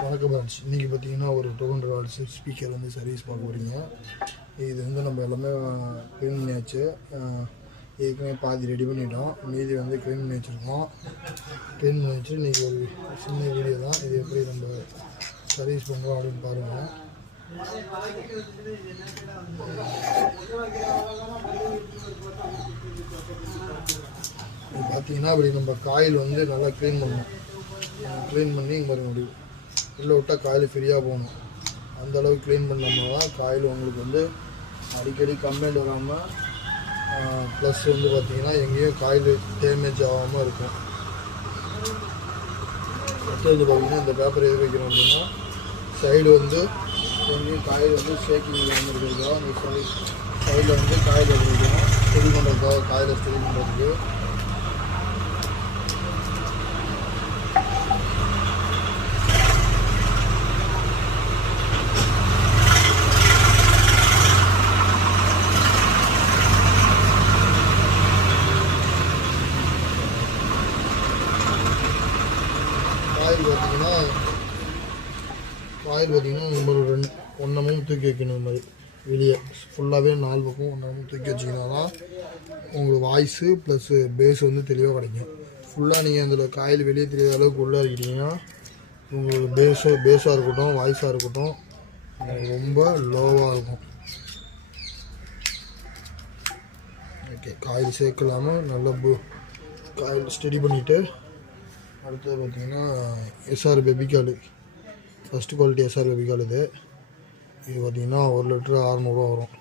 வணக்கம் ஃப்ரெண்ட்ஸ், இன்றைக்கி பார்த்தீங்கன்னா ஒரு 200 வாட்ஸ் ஸ்பீக்கர் வந்து சர்வீஸ் பார்க்க போகிறீங்க. இது வந்து நம்ம எல்லாமே க்ளீன் பண்ணியாச்சு. ஏற்கனவே பாதி ரெடி பண்ணிட்டோம், மீதி வந்து க்ளீன் பண்ணி வச்சுருக்கோம். க்ளீன் பண்ணி வச்சு இன்றைக்கி ஒரு சின்ன வீடியோ தான். இது எப்படி நம்ம சர்வீஸ் பண்ணுறோம் அப்படின்னு பாருங்கள். இது பார்த்தீங்கன்னா அப்படி நம்ம காயில் வந்து நல்லா க்ளீன் பண்ணணும். க்ளீன் பண்ணி இங்கே பாருங்க, உள்ளே விட்டால் காயில் ஃப்ரீயாக போகணும். அந்தளவுக்கு க்ளீன் பண்ணோம்னா தான் காயில் உங்களுக்கு வந்து அடிக்கடி கம்ப்ளைண்ட் வராமல், ப்ளஸ் வந்து பார்த்திங்கன்னா எங்கேயும் காயில் டேமேஜ் ஆகாமல் இருக்கும். அடுத்தது பார்த்திங்கன்னா இந்த பேப்பர் எது வைக்கணும் அப்படின்னா, சைடு வந்து எங்கேயும் காயில் வந்து ஷேக்கிங் இல்லாமல் இருக்கிறதா அந்த சைடில் வந்து காயில் வைக்கணும். ஸ்டெடி பண்ணுறதுக்காக காயில் ஸ்டெடி பண்ணுறதுக்கு. காயில் பார்த்திங்கன்னா நம்ம ஒன்றமும் தூக்கி வைக்கணும். இந்த மாதிரி வெளியே ஃபுல்லாகவே 4 பக்கம் ஒன்றமும் தூக்கி வச்சிங்கன்னா தான் உங்களுக்கு வாய்ஸு ப்ளஸ்ஸு பேஸ் வந்து தெளிவாக கிடைக்கும். ஃபுல்லாக நீங்கள் அதில் காயில் வெளியே தெரியாத அளவுக்கு உள்ளே இருக்கிறீங்கன்னா உங்களுக்கு பேஸாக இருக்கட்டும், வாய்ஸாக இருக்கட்டும் ரொம்ப லோவாக இருக்கும். ஓகே, காயில் சேர்க்கலாமல் நல்லா காயில் ஸ்டெடி பண்ணிவிட்டு, அடுத்தது பார்த்திங்கன்னா எஸ்ஆர் பெபிகால், ஃபஸ்ட்டு குவாலிட்டி எஸ்ஆர் பெபிகால். இது பார்த்திங்கன்னா 1 லிட்டரு 600 ரூபா வரும்.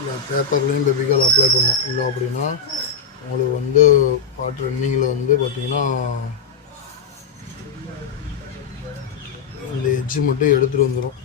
இல்லை பேப்பர்லேயும் பெபிகால் அப்ளை பண்ணணும். இல்லை அப்படின்னா உங்களுக்கு வந்து வாட்டர் ரன்னிங்கில் வந்து பார்த்திங்கன்னா இந்த எட்ஜு மட்டும் எடுத்துகிட்டு வந்துடும்.